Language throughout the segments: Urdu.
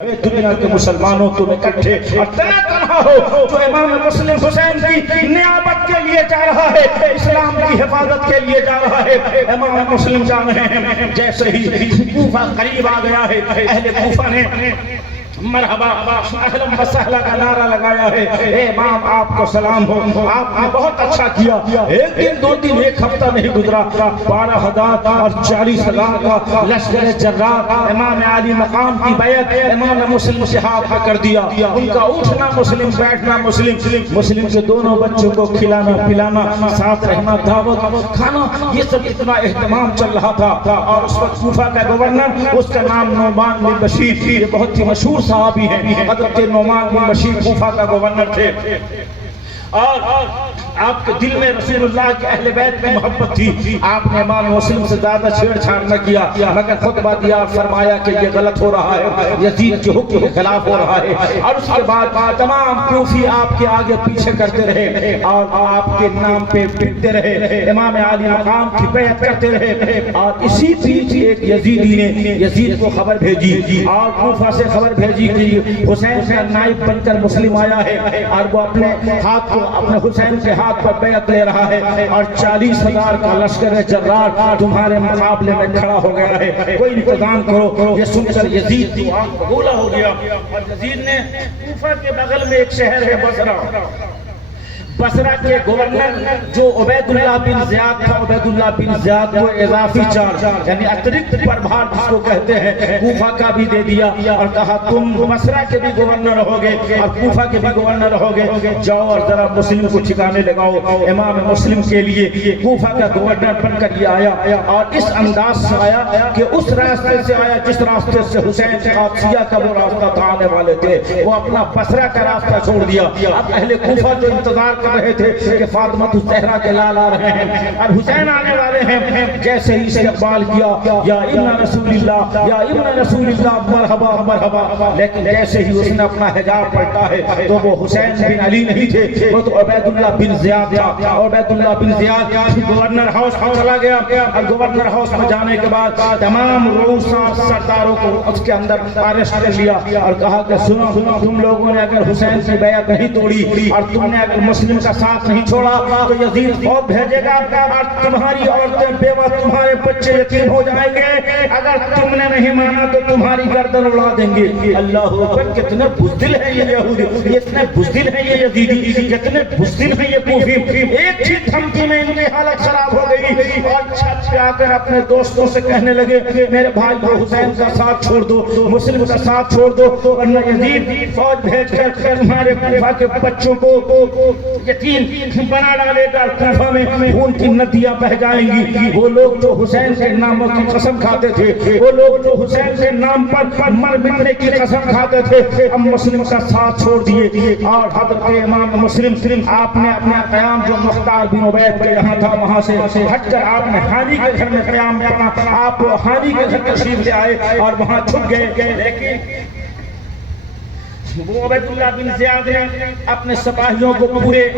دنیا کے مسلمانوں تم اکٹھے اور تنہا ہو جو امام مسلم حسین کی نیابت کے لیے جا رہا ہے، اسلام کی حفاظت کے لیے جا رہا ہے۔ امام مسلم جا رہے ہیں، جیسے ہی کوفہ قریب آ گیا ہے، اہل کوفہ نے مرحبا اہلا وسہلا کا نعرہ لگایا ہے۔ اے امام آپ کو سلام ہو، آپ نے بہت اچھا کیا۔ ایک دن دو دن ایک ہفتہ نہیں گزرا، 12,000 اور 40,000 کا لشکر جرار امام عالی مقام کی بیعت امام مسلم سے ہاتھ کر دیا۔ ان کا اٹھنا مسلم، بیٹھنا مسلم، مسلم کے دونوں بچوں کو کھلانا پلانا، ساتھ رہنا، دعوت کھانا، یہ سب اتنا اہتمام چل رہا تھا۔ اور اس وقت کوفہ کا گورنر، اس کا نام نعمان بن بشیر، یہ بہت ہی مشہور صحابی ہیں۔ حضرت نعمان بن بشیر کوفہ کا گورنر تھے، اور آپ کے دل میں رسول اللہ کے اہل بیت میں محبت تھی۔ آپ نے امام مسلم سے زیادہ چھیڑ چھاڑ نہ کیا، مگر خطبہ دیا، فرمایا کہ یہ غلط ہو رہا ہے، یزید کے حکم کے خلاف ہو رہا ہے۔ اور اس کے بعد تمام کوفی آپ کے آگے پیچھے کرتے رہے اور آپ کے نام پہ پھرتے رہے، امام عالی مقام کی بیعت کرتے رہے۔ اور اسی بیچ ایک یزیدی نے یزید کو خبر بھیجی اور کوفہ سے خبر بھیجی کہ حسین کا نائب بن کر مسلم آیا ہے، اور وہ اپنے ہاتھ کو اپنے حسین کے ہاتھ پر بیعت لے رہا ہے، اور 40,000 کا لشکر جرار تمہارے مقابلے میں کھڑا ہو گیا ہے، کوئی انتظام کرو۔ یہ سن کر یزید تو بولا ہو گیا، اور یزید نے کوفہ کے بغل میں ایک شہر ہے بصرہ کے گورنر جو عبید اللہ بن زیاد تھا، عبید اللہ بن زیاد کو اضافی چارج یعنی اترکت پربھار جس کو کہتے ہیں، کوفہ کا بھی دے دیا اور کہا تم بصرہ کے بھی گورنر ہوگے اور کوفہ کے بھی گورنر ہوگے، جاؤ اور ذرا مسلم کو ٹھکانے لگاؤ۔ امام مسلم کے لیے کوفہ کا گورنر بن کر یہ آیا، اور اس انداز سے آیا کہ اس راستے سے آیا جس راستے سے حسین قادسیہ کا وہ راستہ تھا آنے والے تھے، وہ اپنا بصرہ کا راستہ چھوڑ دیا۔ اب اہل کوفہ جو انتظار رہے تھے کہ فاطمہ الزہرا کے لال آ رہے ہیں اور حسین آنے والے ہیں، جیسے ہی استقبال کیا، یا ابن رسول اللہ، یا ابن رسول اللہ، مرحبا مرحبا، لیکن جیسے ہی اس نے اپنا حجاب پلٹا ہے تو وہ حسین بن علی نہیں تھے، وہ تو عبید اللہ بن زیاد تھا۔ عبید اللہ بن زیاد گورنر ہاؤس میں چلا گیا، اور گورنر ہاؤس میں جانے کے بعد تمام رؤساء سرداروں کو اس کے اندر اریسٹ کر لیا اور کہا کہ سنو، تم لوگوں نے اگر حسین کی بیعت نہیں توڑی اور تم نے اگر مسلم کا ساتھ نہیں چھوڑا تو یزید فوج بھیجے گا اور تمہاری عورتیں بیوہ، تمہارے بچے یتیم ہو جائیں گے، اگر تم نے نہیں مانا تو تمہاری گردن اڑا دیں گے۔ اللہ اکبر، کتنے بزدل ہیں یہ یہودی، اتنے بزدل ہیں یہ یزیدی، کتنے بزدل ہیں یہ کوفی۔ ایک ہی دھمکی میں ان کی حالت خراب ہو گئی اور چھت پہ آ کر اپنے دوستوں سے کہنے لگے میرے بھائی کو حسین کا ساتھ چھوڑ دو، مسلم کا ساتھ چھوڑ دو، ورنہ یزید فوج بھیج کر تمہارے کوفہ کے بچوں کو یتیم بنا ڈالے گا، کوفہ میں خون کی ندیاں بہہ جائیں گی۔ وہ لوگ جو حسین کے نام کی قسم کھاتے تھے، وہ لوگ جو حسین کے نام پر مر مٹنے کی قسم کھاتے تھے، ہم مسلم کا ساتھ چھوڑ دیے۔ اور حضرت امام مسلم آپ نے اپنا قیام جو مختار بن عبید کے یہاں تھا وہاں سے ہٹ کر آپ نے ہانی کے گھر میں قیام کرنا، آپ ہانی کے گھر تشریف لے آئے اور وہاں چھپ گئے۔ لیکن وہ عبید اللہ بن زیاد نے اپنے سپاہیوں کو پورے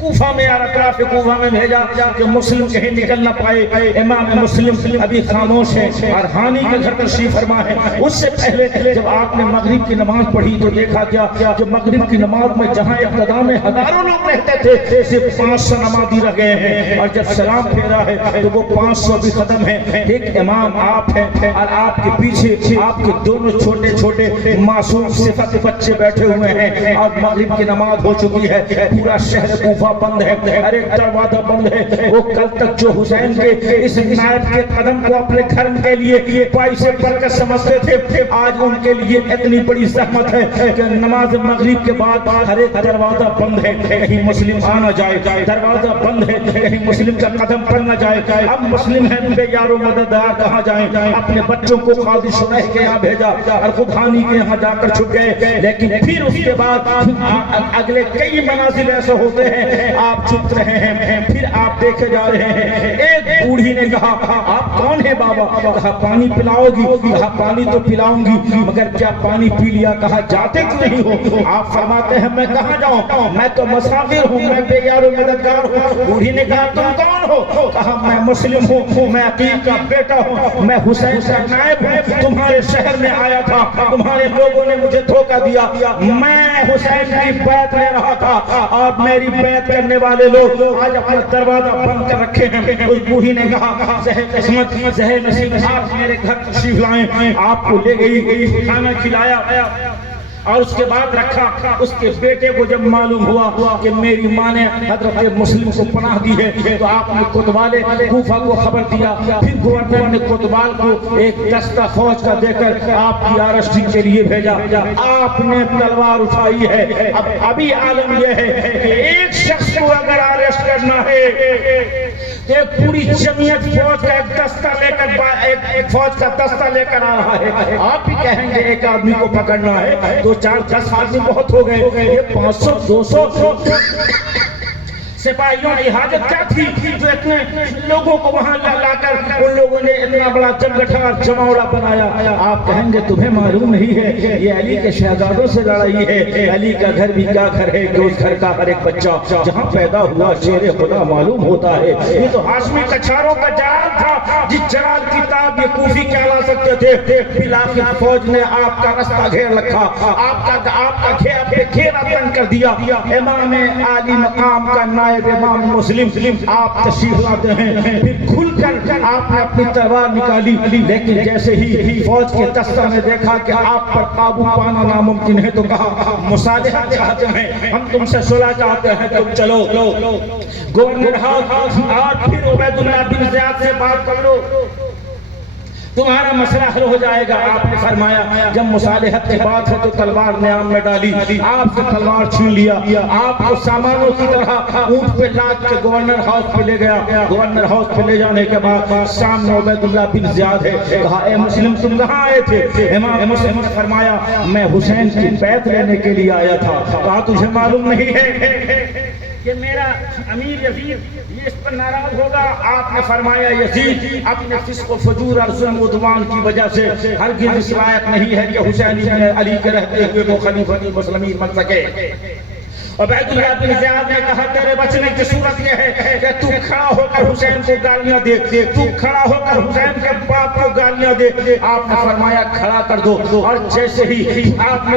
کوفہ میں اور اطراف کوفہ میں بھیجا کہ مسلم کہیں نکل نہ پائے۔ امام مسلم ابھی خاموش ہے اور ہانی کے گھر تشریف فرما ہے۔ اس سے پہلے جب آپ نے مغرب کی نماز پڑھی تو دیکھا کیا کہ مغرب کی نماز میں جہاں ابتدا میں ہزاروں لوگ رہتے تھے صرف 500 نمازی رہ گئے ہیں، اور جب سلام پھیرا ہے تو وہ 500 بھی ختم ہیں۔ ایک امام آپ ہیں اور آپ کے پیچھے آپ کے دونوں چھوٹے چھوٹے معصوم صفت بچے بیٹھے ہوئے ہیں، اور مغرب کی نماز ہو چکی ہے، پورا شہر کوفہ بند ہے، ہر ایک دروازہ بند ہے۔ وہ کل تک جو حسین کے اس نائب کے قدم کو اپنے گھر کے لیے پائی سے برکت سمجھتے تھے، آج ان کے لیے اتنی بڑی زحمت ہے کہ نماز مغرب کے بعد ہر ایک دروازہ بند ہے، کہیں مسلم آ نہ جائے، دروازہ بند ہے، کہیں مسلم کا قدم پڑ نہ جائے۔ اب مسلم ہیں بے یار و مددگار کہاں جائیں؟ اپنے بچوں کو قاضی شریح کے یہاں بھیجا اور خود ہانی کے یہاں جا کر چھپ گئے۔ لیکن پھر اس کے بعد اگلے کئی منازل ایسے ہوتے ہیں ہیں آپ چپ رہے ہیں، پھر آپ دیکھے جا رہے ہیں ایک بوڑھی نے کہا آپ کون ہیں بابا؟ کہا پانی پلاؤ گی؟ کہا پانی تو پلاؤں گی، مگر کیا پانی پی لیا؟ کہا جاتے کیوں نہیں ہو؟ آپ فرماتے ہیں میں کہاں جاؤں، میں تو مسافر ہوں، میں بے یار و مددگار ہوں۔ بوڑھی نے کہا تم کون ہو؟ کہا میں مسلم ہوں، میں عقیل کا بیٹا ہوں، میں حسین کا نائب ہوں، تمہارے شہر میں آیا تھا، تمہارے لوگوں نے مجھے دھوکہ دیا، میں حسین کی بیعت لے رہا تھا، اور میری بیعت کرنے والے لوگ آج اپنا دروازہ بند کر رکھے ہیں۔ اس بوڑھی نے کہا زہر قسمت، زہر نصیب، آپ میرے گھر تشریف لائیں۔ آپ کو لے گئی، کھانا کھلایا اور اس کے بعد رکھا۔ اس کے بیٹے کو جب معلوم ہوا کہ میری ماں نے حضرت مسلم کو پناہ دی ہے، تو آپ نے کوتوال کوفہ کو خبر دیا، پھر گورنر نے کوتوال کو ایک دستہ فوج کا دے کر آپ کی آرسٹی کے لیے بھیجا۔ آپ نے تلوار اٹھائی ہے۔ اب ابھی عالم یہ ہے کہ ایک شخص کو اگر آرسٹ کرنا ہے، ایک پوری جمعیت فوج کا ایک دستہ لے کر ایک فوج کا دستہ لے کر آ رہا ہے۔ آپ ہی کہیں گے ایک آدمی کو پکڑنا ہے، 2 4 10 آدمی بہت ہو گئے، یہ 500 200 سپاہیوں کی حاجت کیا تھی جو اتنے لوگوں کو وہاں لا کر ان لوگوں نے اتنا بڑا جمگٹھا جماوڑا بنایا؟ آپ کہیں گے تمہیں معلوم نہیں ہے یہ علی کے شہزادوں سے لڑائی ہے۔ علی کا گھر بھی کیا گھر ہے کہ اس گھر کا ہر ایک بچہ جہاں پیدا ہوا شیر خدا معلوم ہوتا ہے۔ یہ تو ہاشمی کچھاروں کا جال تھا، جس جلال کی تاب یہ کوفی کہلا سکتے تھے۔ بلاخر فوج نے آپ کا رستہ گھیر رکھا، آپ کا گھیرا تنگ کر دیا۔ امام عالی مقام کا نائب امام مسلم آپ تشریف لاتے ہیں، پھر کھل کر آپ نے اپنی تلوار نکالی، لیکن جیسے ہی فوج کے دستہ نے دیکھا کہ آپ پر قابو پانا ناممکن ہے تو کہا مصالحہ چاہتے ہیں، ہم تم سے صلح چاہتے ہیں، تو چلو گورنر ہاؤس اور پھر عبید اللہ بن زیاد سے بات کر لو، تمہارا مسئلہ حل ہو جائے گا۔ آپ نے فرمایا جب مصالحت کی بات ہے تو تلوار نیام میں ڈالی، آپ سے تلوار چھین لیا، آپ کو سامانوں کی طرح اونٹ پہ لاد کے گورنر ہاؤس پہ لے گیا۔ گورنر ہاؤس پہ لے جانے کے بعد سامنے عبید اللہ بن زیاد ہے، کہا اے مسلم تم کہاں آئے تھے؟ امام مسلم نے فرمایا میں حسین کی بیعت لینے کے لیے آیا تھا۔ کہا تجھے معلوم نہیں ہے کہ میرا امیر یزید یہ اس پر ناراض ہوگا؟ آپ نے فرمایا یزید اپنے فسق و فجور اور ظلم و عدوان کی وجہ سے ہرگز اس لائق نہیں ہے کہ حسین ابن علی کے رہتے ہوئے وہ خلیفۃ المسلمین بن سکے۔ عبید اللہ بن زیاد نے کہا تیرے بچنے کی صورت یہ ہے کہ تو کھڑا ہو کر حسین کو گالیاں دے، تو کھڑا ہو کر حسین کے باپ کو گالیاں دے۔ آپ نے فرمایا کھڑا کر دو، اور جیسے ہی آپ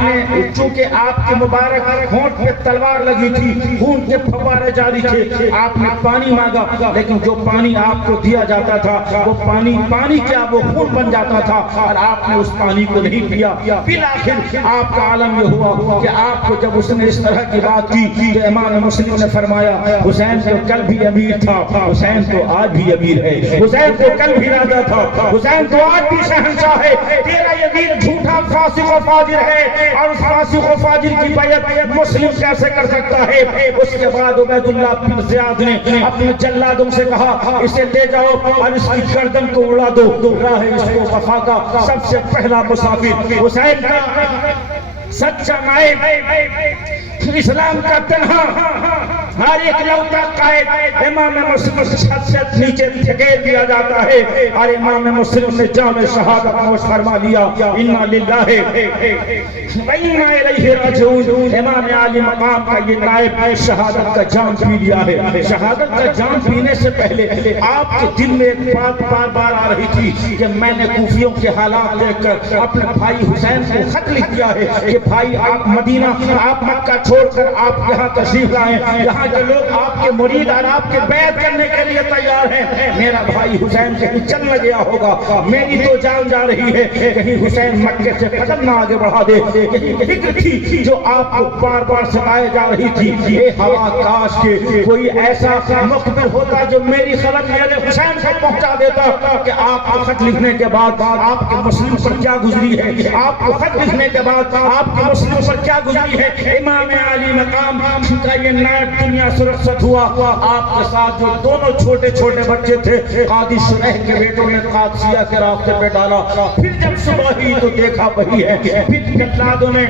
نے چونکہ آپ کے مبارک ہونٹ پہ تلوار لگی تھی، خون کے پھوارے جاری تھے، آپ نے پانی مانگا، لیکن جو پانی آپ کو دیا جاتا تھا وہ پانی کیا وہ خون بن جاتا تھا، اور آپ نے اس پانی کو نہیں پیا۔ بالآخر آپ کا عالم یہ ہوا کہ آپ کو جب اس نے اس طرح کی بات کی تو امام مسلم نے فرمایا حسین تو کل بھی امیر تھا، حسین تو آج بھی امیر ہے، حسین تو کل بھی راجا تھا، حسین تو آج بھی شہنشاہ ہے۔ تیرا یزید جھوٹا فاسق و فاجر ہے، اور اس فاسق و فاجر کی بیعت مسلم کیسے کر سکتا ہے؟ اس کے بعد عبید اللہ بن زیاد نے اپنے جلادوں سے کہا اسے لے جاؤ اور اس کی گردن کو اڑا دو، راہ اس کو وفا کا سب سے پہلا مسافر، حسین کا سچا نائب، اسلام کا تنہا ہر ایک لوٹا قائد امام مسلم سے نیچے دھکیل دیا جاتا ہے، اور امام مسلم نے جام شہادت نوش فرما لیا، انا للہ و انا الیہ راجعون۔ امام عالی مقام کا یہ نائب شہادت کا جام پی لیا ہے۔ شہادت کا جام پینے سے پہلے آپ کے دل میں ایک بات بار بار آ رہی تھی کہ میں نے کوفیوں کے حالات دیکھ کر اپنے بھائی حسین کو خط لکھ دیا ہے کہ بھائی آپ مدینہ، آپ مکہ چھوڑ کر آپ یہاں تشریف لائیں، یہاں کے لوگ آپ کے مرید اور آپ کے بیعت کرنے کے لیے تیار ہیں۔ میرا بھائی حسین کہیں چل نہ گیا ہوگا، میری تو جان جا رہی ہے کہیں حسین مکے سے قدم نہ آگے بڑھا دے۔ یہی فکر تھی جو آپ کو بار بار ستائے جا رہی تھی۔ اے ہوا کاش کے کوئی ایسا مخبر ہوتا جو میری خبر میرے حسین سے پہنچا دیتا کہ آپ کو خط لکھنے کے بعد آپ کے مسلم پر کیا گزری ہے، آپ کو خط لکھنے کے بعد آپ کے مسلم پر کیا گزری ہے۔ امام عالی مقام کا یہ نائب دنیا سے رخصت ہوا، آپ کے ساتھ جو دونوں چھوٹے چھوٹے بچے تھے قاضی شریح کے بیٹوں نے قادسیہ کے راستے پہ ڈالا۔ پھر جب صبح ہوئی تو دیکھا وہی ہے، پھر جلادوں نے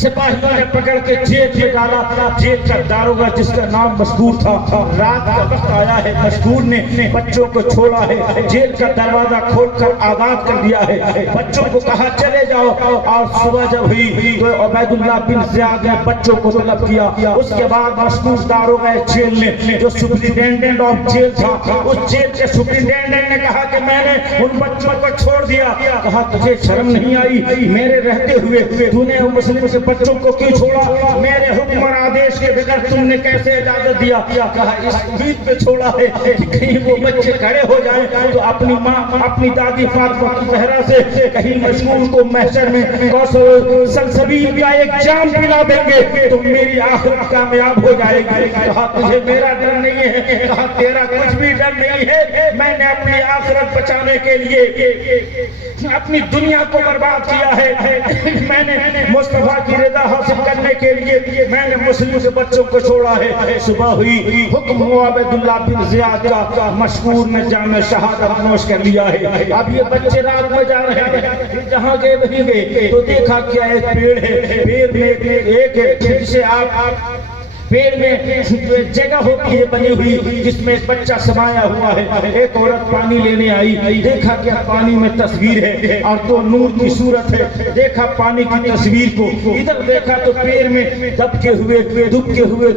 سپاہیوں نے پکڑ کے جیل میں ڈالا۔ جیل کا داروغہ جس کا نام مسکور تھا، رات کا وقت آیا ہے، مسکور نے بچوں کو چھوڑا ہے، جیل کا دروازہ کھول کر آزاد کر دیا ہے، بچوں کو کہا چلے جاؤ۔ اور صبح جب ہوئی تو عبید اللہ بن زیاد نے بچوں کو طلب کیا۔ اس کے بعد مسکور داروغہ جیل نے جو سپرنٹینڈنٹ آف جیل تھا، اس جیل کے سپرنٹینڈنٹ نے کہا کہ میں نے ان بچوں کو چھوڑ دیا۔ کہا تجھے شرم نہیں آئی؟ میرے رہتے ہوئے تو نے مسلم کے بچوں کو کیوں چھوڑا؟ میرے حکم اور آدیش کے بغیر تم نے کیسے اجازت دیا؟ کہا اس امید پہ چھوڑا ہے کہ کہیں وہ بچے کھڑے ہو جائیں تو اپنی ماں اپنی دادی فاطمہ زہرا سے کہیں مشغول کو محشر میں سلسبیل کا ایک جام پلا دیں گے تو میری آخرت کامیاب ہو جائے گی۔ کہا تجھے میرا ڈر نہیں ہے؟ کہا تیرا کچھ بھی ڈر نہیں ہے، میں نے اپنی آخرت بچانے کے لیے اپنی دنیا کو برباد کیا ہے، میں نے مصطفیٰ کی رضا حاصل کرنے کے لیے میں نے مسلم کے بچوں کو چھوڑا ہے۔ صبح ہوئی، حکم ہوا عبید اللہ بن زیاد کا، مشکور نے جام شہادت نوش کر لیا ہے۔ اب یہ بچے رات میں جا رہے ہیں، جہاں گئے وہیں گئے تو دیکھا کیا ایک پیڑ ہے، پیڑ میں ایک جسے آپ پیڑ میں جگہ ہوتی ہے بنی ہوئی جس میں ایک بچہ سمایا ہوا ہے۔ ایک عورت پانی لینے آئی، دیکھا کہ پانی میں تصویر ہے اور تو نور کی صورت ہے، دیکھا پانی کی تصویر کو، ادھر دیکھا تو پیڑ میں دبکے ہوئے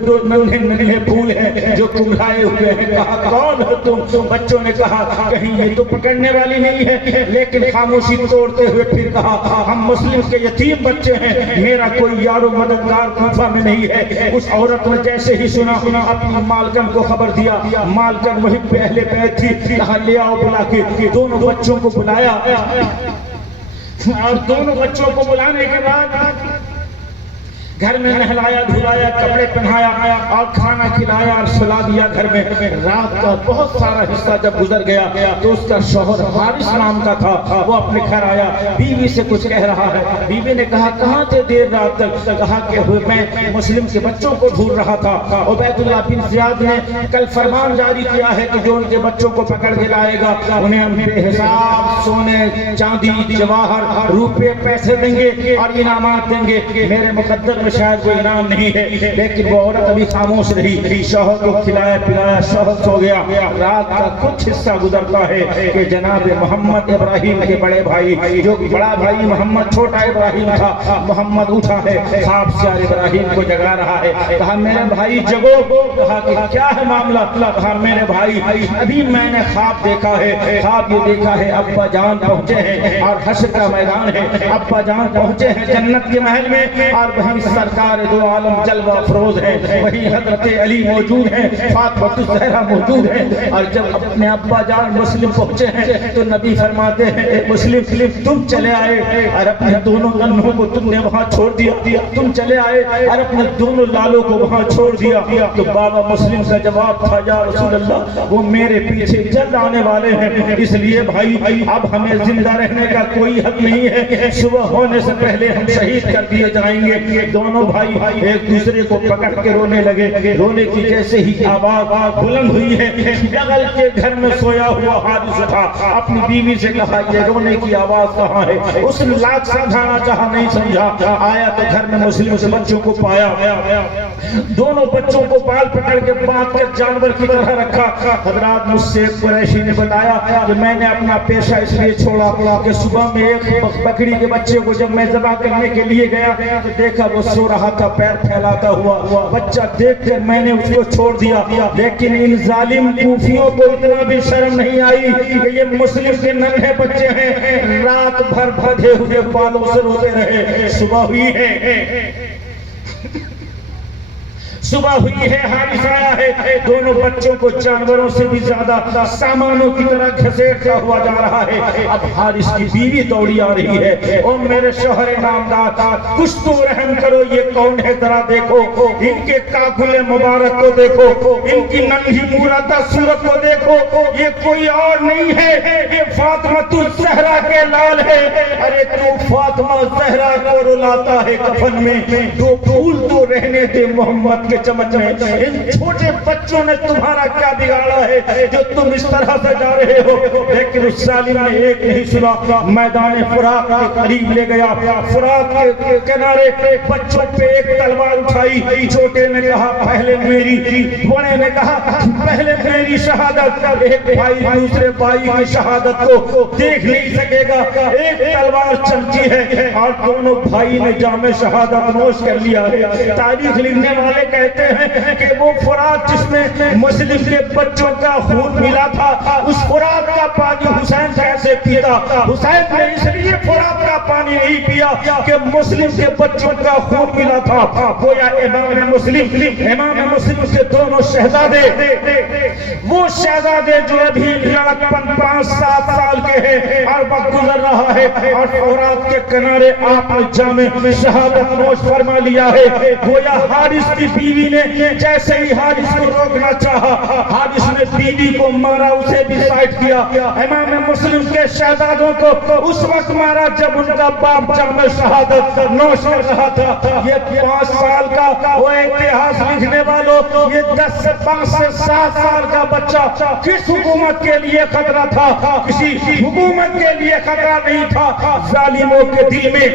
دو ننھے ننھے پھول ہیں جو کملائے ہوئے ہیں۔ کہا کون ہو تم؟ بچوں نے کہا کہیں یہ تو پکڑنے والی نہیں ہے، لیکن خاموشی توڑتے ہوئے پھر کہا ہم مسلم کے یتیم بچے ہیں، میرا کوئی یار و مددگار کوفہ میں نہیں ہے۔ اس عورت نے جیسے ہی سنا اپنی مالکن کو خبر دیا، مالکن وہی پہ اہل بیت تھی، کہا لے آؤ بلا کے دونوں بچوں کو بلایا، اور دونوں بچوں کو بلانے کے بعد گھر میں نہلایا دھلایا، کپڑے پہنایا اور کھانا کھلایا اور سلا دیا گھر میں۔ رات کا بہت سارا حصہ جب گزر گیا تو اس کا شوہر حارث نام کا تھا، وہ اپنے گھر آیا، بیوی سے کچھ کہہ رہا ہے۔ بیوی نے کہا کہاں تھے دیر رات تک؟ کہا کہ میں مسلم کے بچوں کو ڈھونڈ رہا تھا، عبید اللہ بن زیاد نے کل فرمان جاری کیا ہے کہ جو ان کے بچوں کو پکڑ کے لائے گا انہیں ہم بے حساب سونے چاندی جواہر روپے پیسے دیں گے اور انعامات دیں گے۔ میرے مقدر میں شاید کوئی انعام نہیں ہے، لیکن وہ عورت ابھی خاموش رہی، شوہر کو کھلایا پلایا، شوہر سو گیا۔ رات کا کچھ حصہ گزرتا ہے کہ جناب محمد ابراہیم کے بڑے بھائی، جو بڑا بھائی محمد چھوٹا ابراہیم تھا، محمد اٹھا ہے، خواب سے ابراہیم کو جگا رہا ہے۔ کہا میرے بھائی جگو۔ کہا کہ کیا ہے معاملہ؟ کہا میرے بھائی ابھی میں نے خواب دیکھا ہے، خواب یہ دیکھا ہے ابا جان پہنچے ہیں اور حشر کا میدان ہے، ابا جان پہنچے ہیں جنت کے محل میں اور وہیں سرکار دو عالم جلوہ افروز ہے، وہی حضرت علی موجود ہیں، فاطمہ الزہرا موجود ہیں۔ اور جب اپنے ابا جان مسلم پہنچے ہیں تو نبی فرماتے ہیں اے مسلم تم چلے آئے اور اپنے دونوں ننھوں کو تم نے وہاں چھوڑ دیا، تم چلے آئے اور اپنے دونوں لالوں کو وہاں چھوڑ دیا۔ تو بابا مسلم کا جواب تھا یا رسول اللہ وہ میرے پیچھے جلد آنے والے ہیں، اس لیے بھائی اب ہمیں زندہ رہنے کا کوئی حق نہیں ہے، صبح ہونے سے پہلے ہم شہید کر دیے جائیں گے۔ دونوں بھائی ایک دوسرے کو پکڑ کے رونے لگے۔ رونے کی جیسے ہی آواز بلند ہوئی ہے، بغل کے گھر میں سویا ہوا حارث تھا، اپنی بیوی سے کہا یہ رونے کی آواز کہاں ہے؟ اس نے لاکھ سمجھانا چاہا نہیں سمجھا، آیا تو گھر میں مسلم سے بچوں کو پایا، دونوں بچوں کو بال پکڑ کے باندھ کر جانور کی طرح رکھا۔ حضرات مجھ سے قریشی نے بتایا کہ میں نے اپنا پیشہ اس لیے چھوڑا کہ صبح میں ایک بکری کے بچے کو جب میں ذبح کرنے کے لیے گیا تو دیکھا وہ سو رہا تھا پیر پھیلاتا ہوا، بچہ دیکھ کر میں نے اس کو چھوڑ دیا، لیکن ان ظالم کوفیوں کو اتنا بھی شرم نہیں آئی کہ یہ مسلم کے ننھے بچے ہیں، رات بھر بھدے ہوئے بالوں سے روتے رہے۔ صبح ہوئی ہے، صبح ہوئی ہے، حارث آیا ہے، دونوں بچوں کو جانوروں سے بھی زیادہ سامانوں کی طرح گھسیٹتا ہوا جا رہا ہے۔ اب حارث کی بیوی دوڑی آ رہی ہے، او میرے شوہر نامدار کچھ تو رحم کرو، یہ کون ہے ذرا دیکھو، ان کے کاکل مبارک کو دیکھو، ان کی ننھی مورتا صورت کو دیکھو، یہ کوئی اور نہیں ہے، یہ فاطمہ الزہرا کے لال ہے۔ ارے تو فاطمہ الزہرا کو رلاتا ہے کفن میں، دو پھول تو رہنے دے محمد کے چمن میں ان چھوٹے بچوں نے تمہارا کیا بگاڑا ہے جو تم اس طرح سے جا رہے ہو؟ لیکن اس ظالم نے ایک نہیں سنا، میدان فرات کے قریب لے گیا، فرات کے کنارے بچوں پہ ایک تلوار اٹھائی، چھوٹے نے کہا پہلے میری، بڑے نے کہا پہلے میری شہادت۔ ایک بھائی دوسرے بھائی کی شہادت کو دیکھ نہیں سکے گا، ایک تلوار چمچی ہے اور دونوں بھائی نے جام شہادت نوش کر لیا ہے۔ تاریخ لکھنے والے کہتے ہیں کہ وہ فرات جس میں مسلم کے بچوں کا خون ملا تھا، اس فرات کا پانی حسین کیسے پیتا؟ حسین نے اس لیے فرات کا پانی نہیں پیا کہ مسلم کے بچوں کا خون ملا تھا۔ گویا امام مسلم کے دونوں شہزادے، وہ شہزادے جو ابھی لڑکپن 5-7 سال کے ہیں اور وقت گزر رہا ہے اور فرات کے کنارے آپ نے جام شہادت نوش فرما لیا ہے۔ گویا حارث کی بیوی نے جیسے ہی حارث کو روکنا چاہا، حارث نے بیوی کو مارا، اسے بھی سائٹ کیا۔ امام مسلم کے شہزادوں کو اس وقت مارا جب ان کا باپ جام شہادت نوش کر رہا تھا۔ یہ 5 سال کا وہ اتہاس لکھنے والوں، یہ 10 سے 5 سے 7 سال کا بچہ کس حکومت کے لیے خطرہ تھا؟ کسی حکومت کے لیے خطرہ نہیں تھا، ظالموں کے دل میں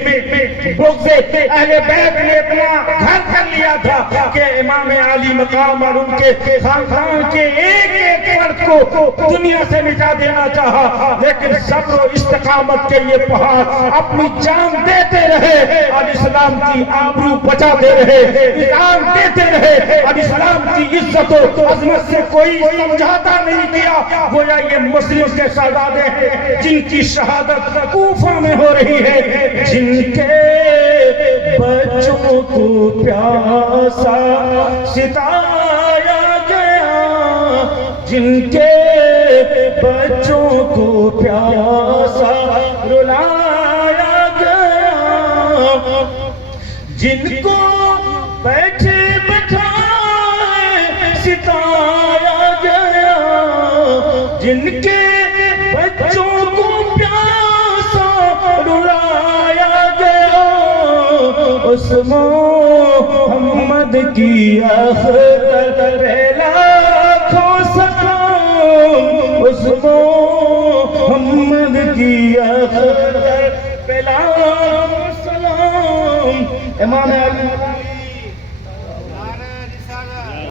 بغض اہل بیت نے اتنا گھر کر لیا تھا کہ امام علی مقام اور ان کے خاندان کے ایک ایک فرد کو دنیا سے مٹا دینا چاہا، لیکن صبر و استقامت کے یہ پہاڑ اپنی جان دیتے رہے اور اسلام کی آبرو بچاتے رہے، اسلام دیتے رہے اور اسلام کی عزت و عظمت سے کوئی سمجھاتا نہیں کیا۔ گویا یہ مسلم کے شہزادے ہیں جن کی شہادت کوفہ میں ہو رہی ہے، جن کے بچوں کو پیاسا ستایا گیا، جن کے بچوں کو پیاسا رلایا گیا، جن کو بیٹھے بٹھائے ستایا گیا، جن کے بچوں کو پیاسا رلایا گیا، اس محمد کی اختر پہ لاکھوں سلام، اس محمد کی اختر پہ لاکھوں سلام۔ امام علی